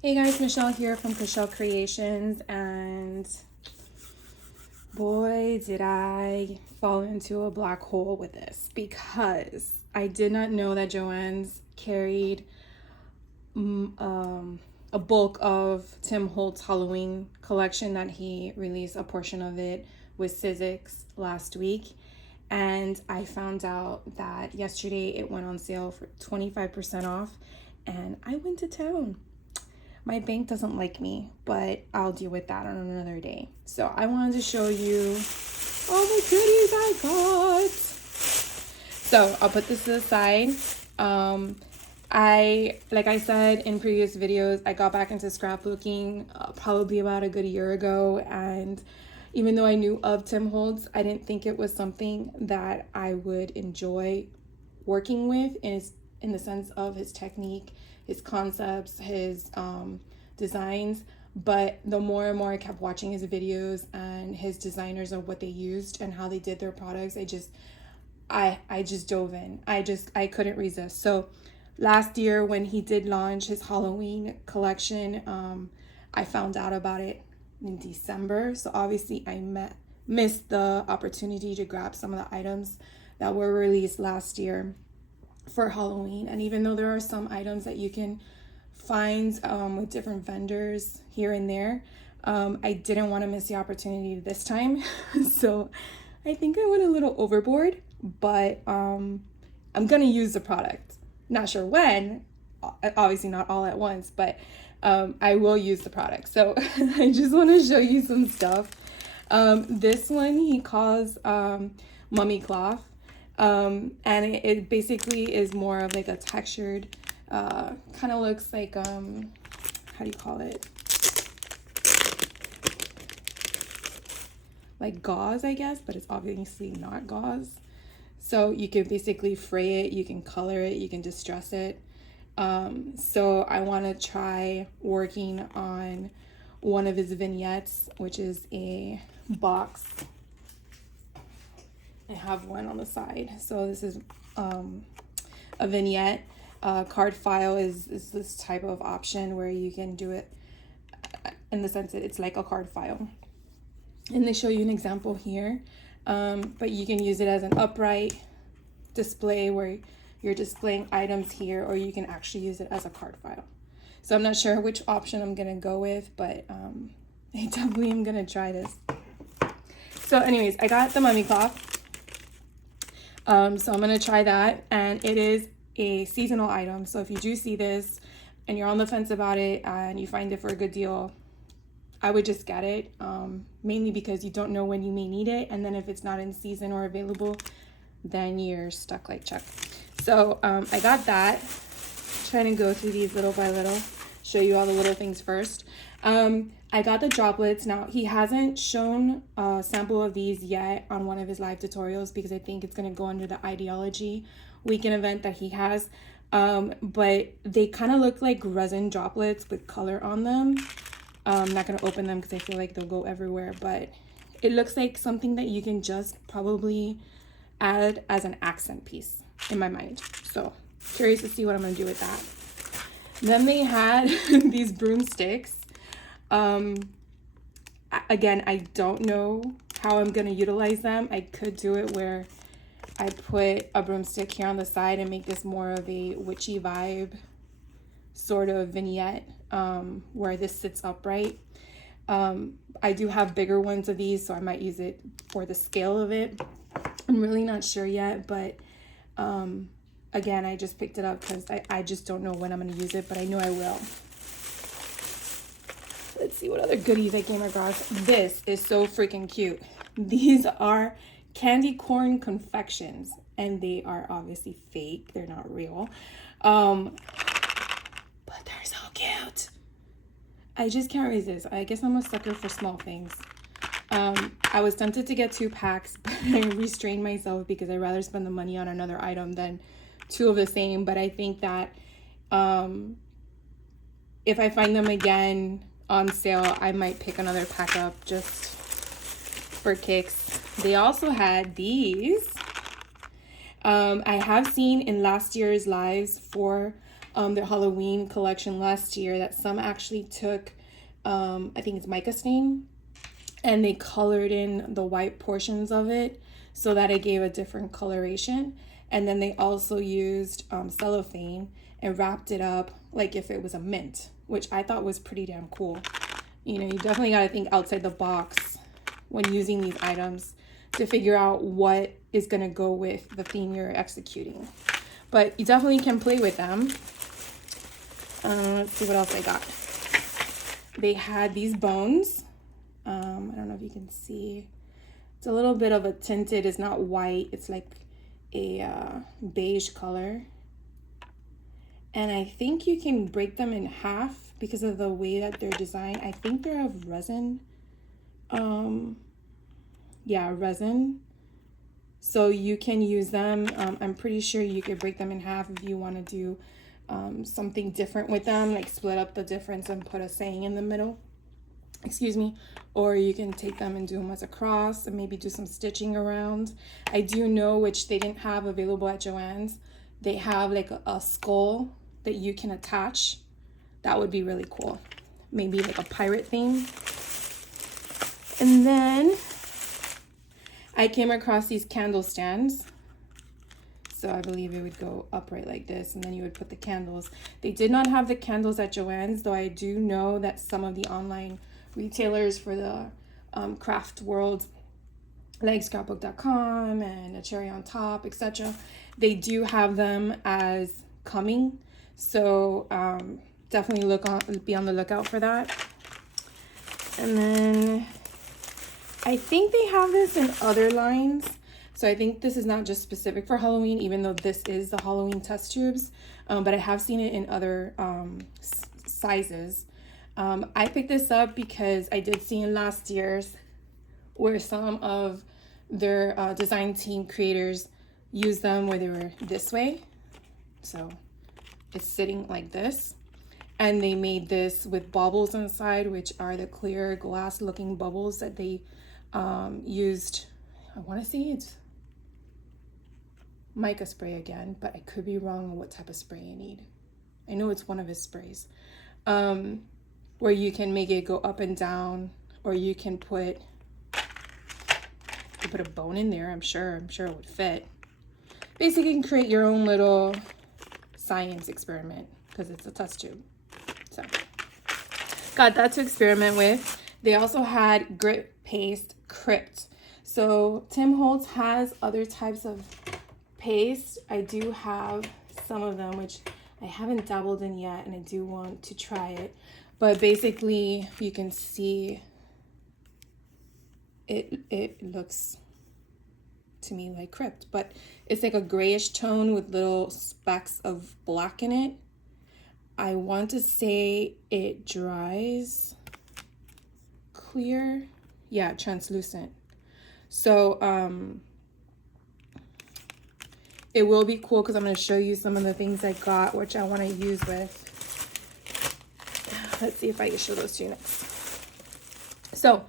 Hey guys, Michelle here from Michelle Creations, and boy did I fall into a black hole with this, because I did not know that Joann's carried a bulk of Tim Holtz Halloween collection that he released a portion of it with Sizzix last week. And I found out that yesterday it went on sale for 25% off, and I went to town. My bank doesn't like me, but I'll deal with that on another day. So I wanted to show you all the goodies I got. So I'll put this to the side. Like I said in previous videos, I got back into scrapbooking probably about a good year ago, and even though I knew of Tim Holtz, I didn't think it was something that I would enjoy working with in the sense of his technique, his concepts, his designs. But the more and more I kept watching his videos and his designers of what they used and how they did their products, I just dove in. I couldn't resist. So last year when he did launch his Halloween collection, I found out about it in December. So obviously I missed the opportunity to grab some of the items that were released last year for Halloween. And even though there are some items that you can find with different vendors here and there, I didn't want to miss the opportunity this time. So I think I went a little overboard, but I'm gonna use the product. Not sure when, obviously not all at once, but I will use the product. So I just want to show you some stuff. This one he calls mummy cloth. And it basically is more of like a textured, kind of looks like, how do you call it? Like gauze, I guess, but it's obviously not gauze. So you can basically fray it, you can color it, you can distress it. So I want to try working on one of his vignettes, which is a box. I have one on the side. So this is a vignette. Card file is this type of option where you can do it in the sense that it's like a card file. And they show you an example here, but you can use it as an upright display where you're displaying items here, or you can actually use it as a card file. So I'm not sure which option I'm gonna go with, but I definitely am gonna try this. So anyways, I got the mummy cloth. So I'm gonna try that, and it is a seasonal item. So if you do see this and you're on the fence about it and you find it for a good deal, I would just get it, mainly because you don't know when you may need it, and then if it's not in season or available, then you're stuck like Chuck. So I got that. Trying to go through these little by little, show you all the little things first. I got the droplets. Now, he hasn't shown a sample of these yet on one of his live tutorials because I think it's going to go under the Ideology Weekend event that he has. But they kind of look like resin droplets with color on them. I'm not going to open them because I feel like they'll go everywhere, but it looks like something that you can just probably add as an accent piece in my mind. So curious to see what I'm going to do with that. Then they had these broomsticks. Again, I don't know how I'm going to utilize them. I could do it where I put a broomstick here on the side and make this more of a witchy vibe sort of vignette, where this sits upright. I do have bigger ones of these, so I might use it for the scale of it. I'm really not sure yet, but again, I just picked it up because I just don't know when I'm going to use it, but I know I will. Let's see what other goodies I came across. This is so freaking cute. These are candy corn confections, and they are obviously fake. They're not real. But they're so cute. I just can't resist. I guess I'm a sucker for small things. I was tempted to get 2 packs, but I restrained myself because I'd rather spend the money on another item than 2 of the same. But I think that if I find them again on sale, I might pick another pack up just for kicks. They also had these. I have seen in last year's lives for their Halloween collection last year, that some actually took, I think it's mica stain, and they colored in the white portions of it so that it gave a different coloration. And then they also used cellophane and wrapped it up like if it was a mint, which I thought was pretty damn cool. You know, you definitely got to think outside the box when using these items to figure out what is going to go with the theme you're executing. But you definitely can play with them. Let's see what else I got. They had these bones. I don't know if you can see. It's a little bit of a tinted, it's not white, it's like a beige color. And I think you can break them in half because of the way that they're designed. I think they're of resin. Yeah, resin. So you can use them. I'm pretty sure you could break them in half if you want to do something different with them, like split up the difference and put a saying in the middle. Excuse me. Or you can take them and do them as a cross and maybe do some stitching around. I do know, which they didn't have available at Joann's, they have like a skull that you can attach. That would be really cool. Maybe like a pirate theme. And then I came across these candle stands. So I believe it would go upright like this, and then you would put the candles. They did not have the candles at Joann's, though I do know that some of the online retailers for the craft world, like scrapbook.com and A Cherry on Top, etc., they do have them as coming. So definitely be on the lookout for that. And then I think they have this in other lines. So I think this is not just specific for Halloween, even though this is the Halloween test tubes, but I have seen it in other sizes. I picked this up because I did see in last year's where some of their design team creators used them where they were this way. So it's sitting like this. And they made this with bubbles inside, which are the clear glass looking bubbles that they used. I want to say it's mica spray again, but I could be wrong on what type of spray you need. I know it's one of his sprays, where you can make it go up and down, or you can put a bone in there. I'm sure it would fit. Basically, you can create your own little science experiment because it's a test tube. So got that to experiment with. They also had grit paste crypt. So Tim Holtz has other types of paste. I do have some of them, which I haven't dabbled in yet, and I do want to try it. But basically, you can see it looks to me like crypt, but it's like a grayish tone with little specks of black in it. I want to say it dries clear. Yeah, translucent. So it will be cool because I'm going to show you some of the things I got, which I want to use with. Let's see if I can show those to you next. So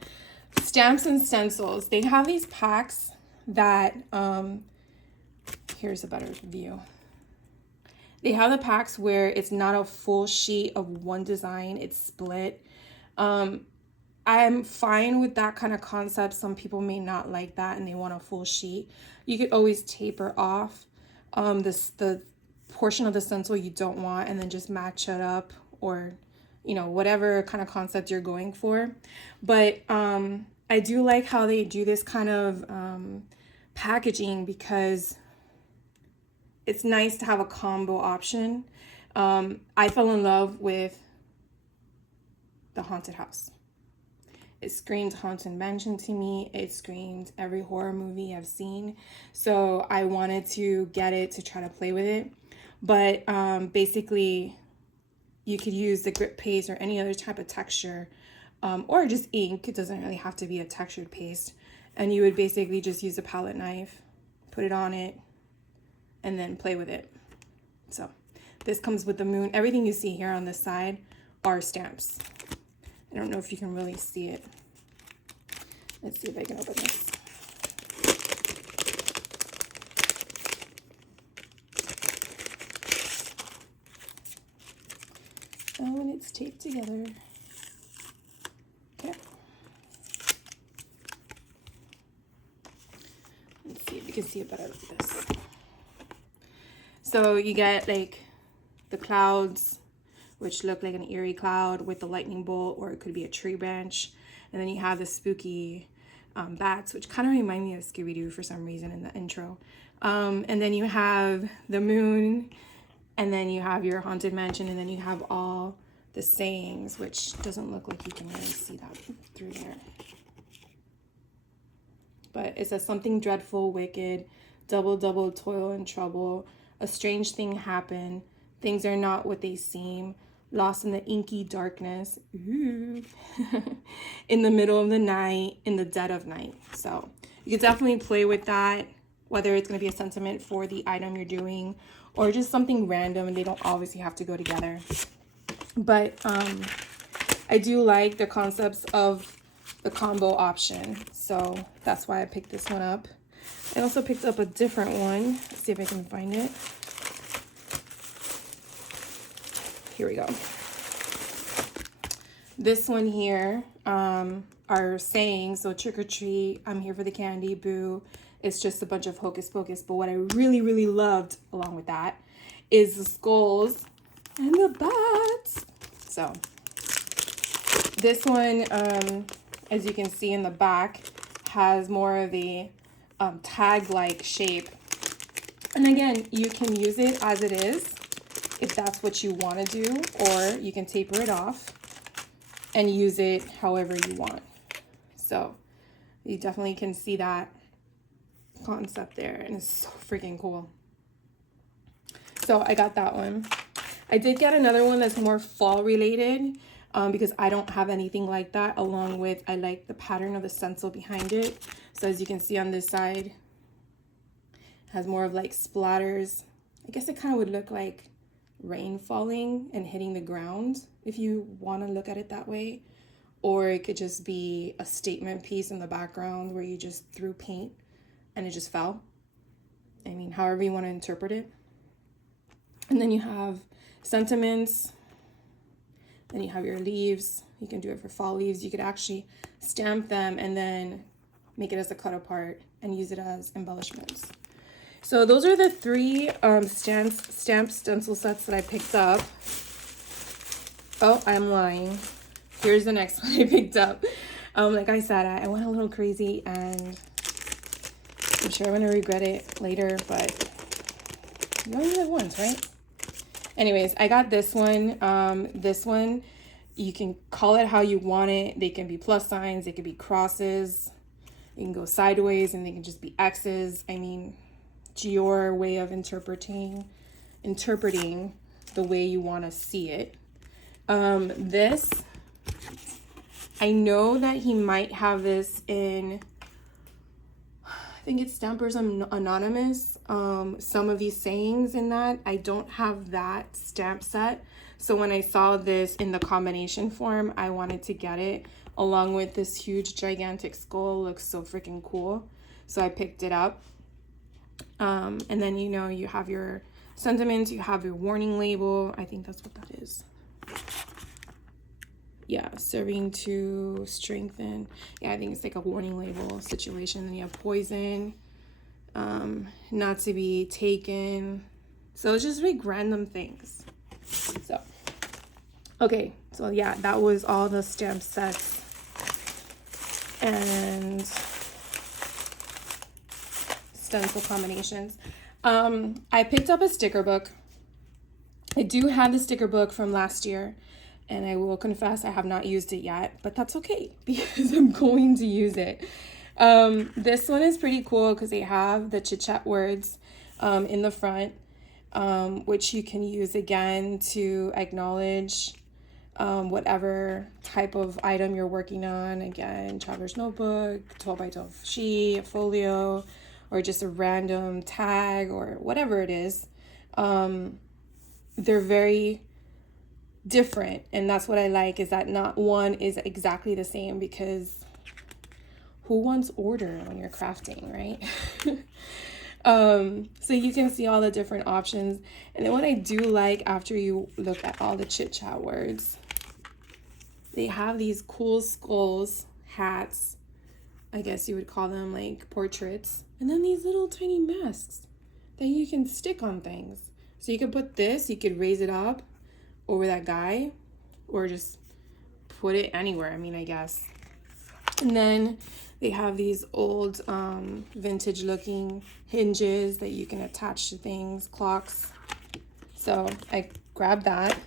stamps and stencils. They have these packs that, here's a better view. They have the packs where it's not a full sheet of one design, it's split. I'm fine with that kind of concept. Some people may not like that and they want a full sheet. You could always taper off the portion of the stencil you don't want and then just match it up, or you know, whatever kind of concept you're going for. But I do like how they do this kind of packaging because it's nice to have a combo option. I fell in love with the haunted house. It screamed Haunted Mansion to me. It screamed every horror movie I've seen. So I wanted to get it to try to play with it. But basically, you could use the grit paste or any other type of texture, or just ink. It doesn't really have to be a textured paste. And you would basically just use a palette knife, put it on it, and then play with it. So this comes with the moon. Everything you see here on this side are stamps. I don't know if you can really see it. Let's see if I can open this. Oh, and it's taped together. Okay. Let's see if you can see it better like this. So you get like the clouds, which look like an eerie cloud with the lightning bolt, or it could be a tree branch. And then you have the spooky bats, which kind of remind me of Scooby-Doo for some reason in the intro. And then you have the moon, and then you have your haunted mansion, and then you have all the sayings, which doesn't look like you can really see that through there. But it says something dreadful, wicked, double, double, toil and trouble. A strange thing happened. Things are not what they seem. Lost in the inky darkness. Ooh. In the middle of the night, in the dead of night. So you can definitely play with that, whether it's going to be a sentiment for the item you're doing or just something random, and they don't obviously have to go together. But I do like the concepts of the combo option, so that's why I picked this one up. I also picked up a different one. Let's see if I can find it. Here we go. This one here are sayings. So trick or treat, I'm here for the candy, boo. It's just a bunch of hocus pocus. But what I really, really loved along with that is the skulls and the bats. So this one, as you can see in the back, has more of the tag-like shape. And again, you can use it as it is if that's what you want to do, or you can taper it off and use it however you want. So you definitely can see that concept there, and it's so freaking cool. So I got that one. I did get another one that's more fall related because I don't have anything like that, along with I like the pattern of the stencil behind it. So as you can see on this side, it has more of like splatters. I guess it kind of would look like rain falling and hitting the ground if you want to look at it that way, or it could just be a statement piece in the background where you just threw paint and it just fell. I mean, however you want to interpret it. And then you have sentiments, then you have your leaves. You can do it for fall leaves. You could actually stamp them and then make it as a cut apart and use it as embellishments. So those are the three stamped stencil sets that I picked up. Oh, I'm lying. Here's the next one I picked up. Like I said, I went a little crazy, and I'm sure I'm going to regret it later, but you only live once, right? Anyways, I got this one. This one, you can call it how you want it. They can be plus signs. They can be crosses. You can go sideways, and they can just be X's. I mean, it's your way of interpreting the way you want to see it. This, I know that he might have this in, I think it's Stampers Anonymous. Some of these sayings in that. I don't have that stamp set. So when I saw this in the combination form, I wanted to get it along with this huge gigantic skull. Looks so freaking cool. So I picked it up. And then, you know, you have your sentiments, you have your warning label. I think that's what that is. Yeah, serving to strengthen. Yeah, I think it's like a warning label situation. Then you have poison, not to be taken. So it's just like random things. So, okay. So yeah, that was all the stamp sets. And stencil combinations. I picked up a sticker book. I do have the sticker book from last year, and I will confess I have not used it yet, but that's okay because I'm going to use it. This one is pretty cool because they have the chit-chat words in the front, which you can use again to acknowledge whatever type of item you're working on. Again, traveler's notebook, 12 by 12 sheet, a folio, or just a random tag or whatever it is. They're very different, and that's what I like, is that not one is exactly the same, because who wants order when you're crafting, right? So you can see all the different options. And then what I do like, after you look at all the chit chat words, they have these cool skulls, hats, I guess you would call them, like portraits, and then these little tiny masks that you can stick on things. So you could put this, you could raise it up over that guy, or just put it anywhere, I mean, I guess. And then they have these old vintage looking hinges that you can attach to things, clocks. So I grabbed that.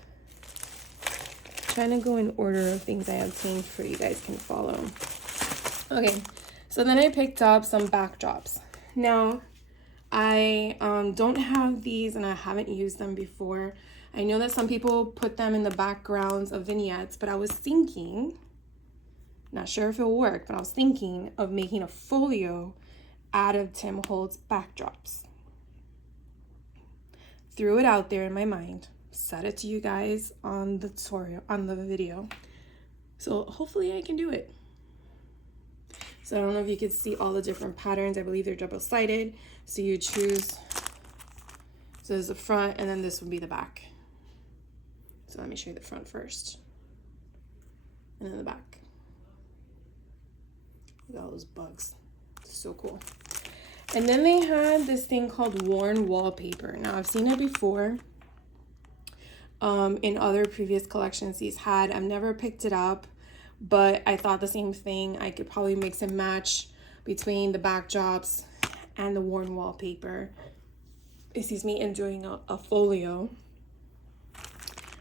Trying to go in order of things I obtained for you guys can follow. Okay, so then I picked up some backdrops. Now, I don't have these and I haven't used them before. I know that some people put them in the backgrounds of vignettes, but I was thinking, not sure if it'll work, but I was thinking of making a folio out of Tim Holtz backdrops. Threw it out there in my mind, set it to you guys on the tutorial, on the video. So hopefully I can do it. So I don't know if you can see all the different patterns. I believe they're double-sided. So you choose, so there's the front and then this would be the back. So let me show you the front first. And then the back. Look at all those bugs. It's so cool. And then they had this thing called worn wallpaper. Now I've seen it before in other previous collections he's had. I've never picked it up, but I thought the same thing. I could probably mix and match between the backdrops and the worn wallpaper. Excuse me, and doing a folio.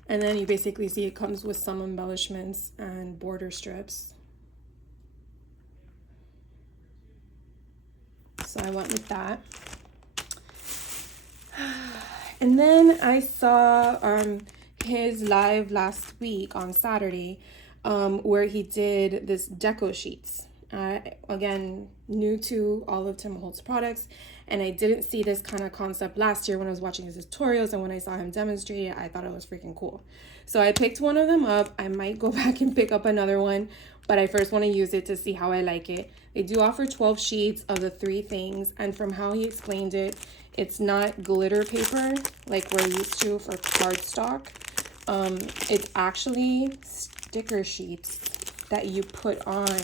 And then you basically see it comes with some embellishments and border strips. So I went with that. And then I saw his live last week on Saturday, where he did this deco sheets. Again, new to all of Tim Holtz products, and I didn't see this kind of concept last year when I was watching his tutorials, and when I saw him demonstrate it, I thought it was freaking cool. So I picked one of them up. I might go back and pick up another one, but I first want to use it to see how I like it. They do offer 12 sheets of the 3 things, and from how he explained it, it's not glitter paper like we're used to for cardstock. It's actually sticker sheets that you put on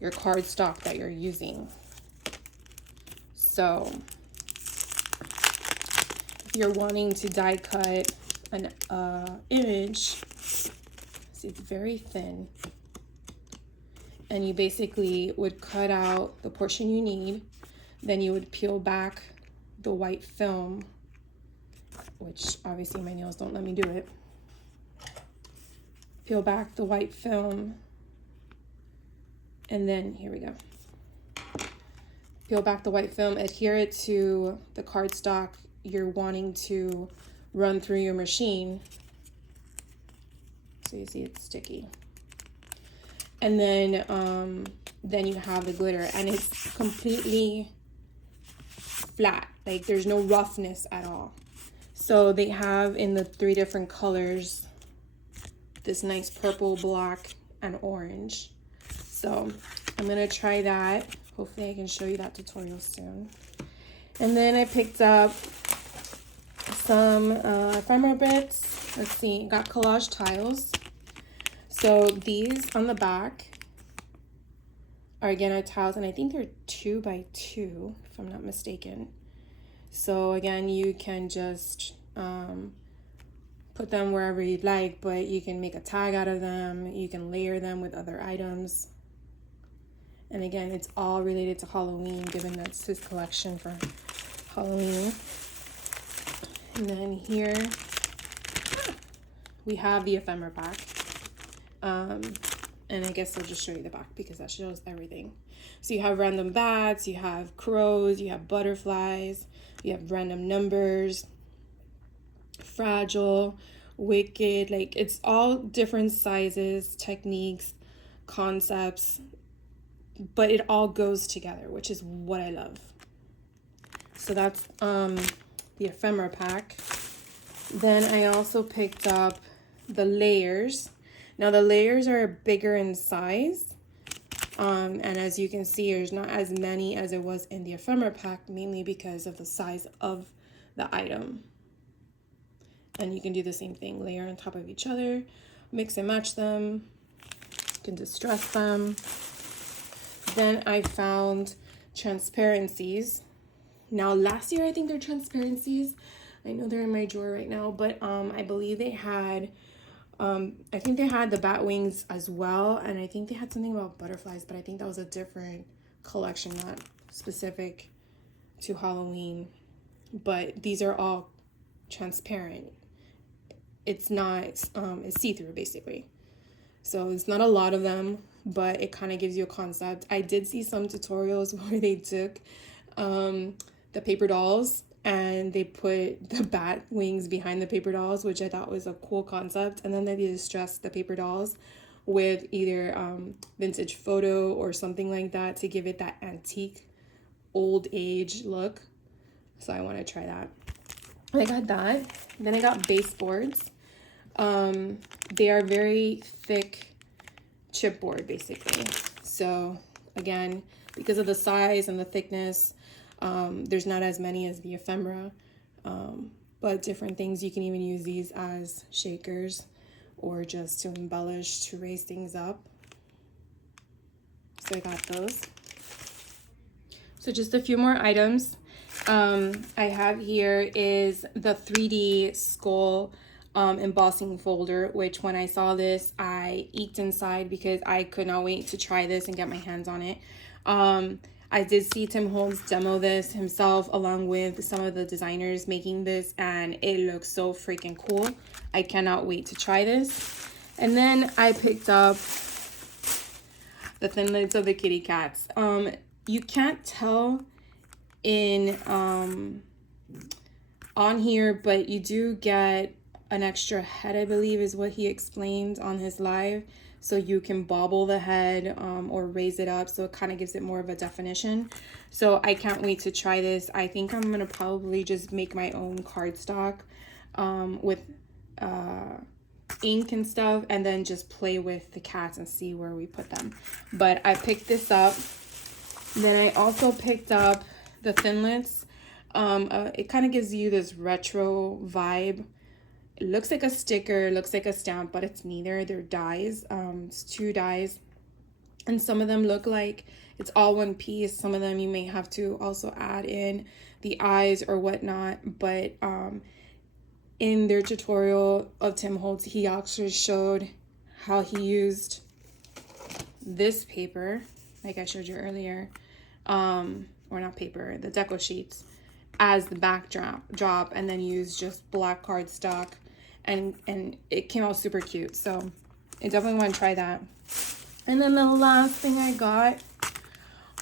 your cardstock that you're using. So if you're wanting to die cut an image, see, it's very thin, and you basically would cut out the portion you need, then you would peel back the white film, which obviously my nails don't let me do it. Peel back the white film, and then here we go. Peel back the white film, adhere it to the cardstock you're wanting to run through your machine. So you see it's sticky. And then you have the glitter, and it's completely flat. Like there's no roughness at all. So they have in the 3 different colors, this nice purple, black, and orange. So I'm gonna try that. Hopefully I can show you that tutorial soon. And then I picked up some ephemera bits. Let's see, got collage tiles. So these on the back are again tiles, and I think they're 2 by 2 if I'm not mistaken. So again, you can just put them wherever you'd like, but you can make a tag out of them. You can layer them with other items. And again, it's all related to Halloween, given that's his collection for Halloween. And then here we have the ephemera pack. And I guess I'll just show you the back because that shows everything. So you have random bats, you have crows, you have butterflies, you have random numbers, fragile, wicked, like it's all different sizes, techniques, concepts, but it all goes together, which is what I love. So that's the ephemera pack. Then I also picked up the layers. Now the layers are bigger in size. And as you can see, there's not as many as it was in the ephemera pack, mainly because of the size of the item. And you can do the same thing, layer on top of each other, mix and match them, you can distress them. Then I found transparencies. Now last year I think they're transparencies. I know they're in my drawer right now, but I believe they had I think they had the bat wings as well, and I think they had something about butterflies, but I think that was a different collection, not specific to Halloween. But these are all transparent. It's not it's see-through basically. So it's not a lot of them, but it kind of gives you a concept. I did see some tutorials where they took the paper dolls and they put the bat wings behind the paper dolls, which I thought was a cool concept. And then they distressed the paper dolls with either vintage photo or something like that to give it that antique old age look. So I want to try that. I got that. Then I got baseboards. They are very thick chipboard basically. So again, because of the size and the thickness, there's not as many as the ephemera, but different things. You can even use these as shakers or just to embellish, to raise things up. So I got those. So just a few more items. I have here is the 3D skull embossing folder, which when I saw this, I eked inside because I could not wait to try this and get my hands on it. I did see Tim Holtz demo this himself along with some of the designers making this, and it looks so freaking cool. I cannot wait to try this. And then I picked up the thinlits of the kitty cats. You can't tell in on here, but you do get an extra head, I believe is what he explained on his live. So you can bobble the head or raise it up, so it kind of gives it more of a definition. So I can't wait to try this. I think I'm gonna probably just make my own cardstock with ink and stuff, and then just play with the cats and see where we put them. But I picked this up. Then I also picked up the thinlits. It kind of gives you this retro vibe. It looks like a sticker, looks like a stamp, but it's neither. They're dies. It's 2 dies. And some of them look like it's all one piece. Some of them you may have to also add in the eyes or whatnot. But in their tutorial of Tim Holtz, he actually showed how he used this paper, like I showed you earlier, or not paper, the deco sheets, as the backdrop, and then used just black cardstock. And it came out super cute, so I definitely want to try that. And then the last thing I got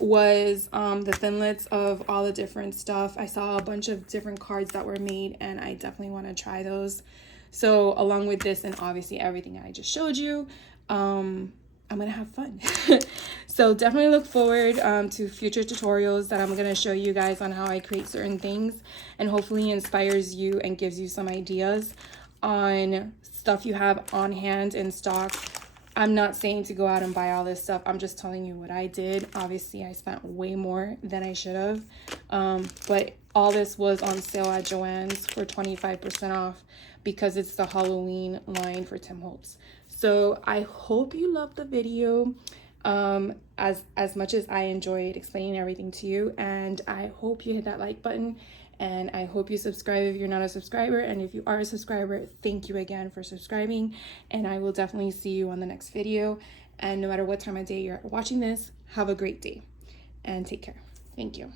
was the thinlits of all the different stuff. I saw a bunch of different cards that were made, and I definitely want to try those. So along with this and obviously everything I just showed you, I'm gonna have fun. So definitely look forward to future tutorials that I'm gonna show you guys on how I create certain things, and hopefully inspires you and gives you some ideas on stuff you have on hand in stock. I'm not saying to go out and buy all this stuff. I'm just telling you what I did. Obviously, I spent way more than I should have. But all this was on sale at Joann's for 25% off because it's the Halloween line for Tim Holtz. So I hope you loved the video as much as I enjoyed explaining everything to you. And I hope you hit that like button. And I hope you subscribe if you're not a subscriber. And if you are a subscriber, thank you again for subscribing. And I will definitely see you on the next video. And no matter what time of day you're watching this, have a great day and take care. Thank you.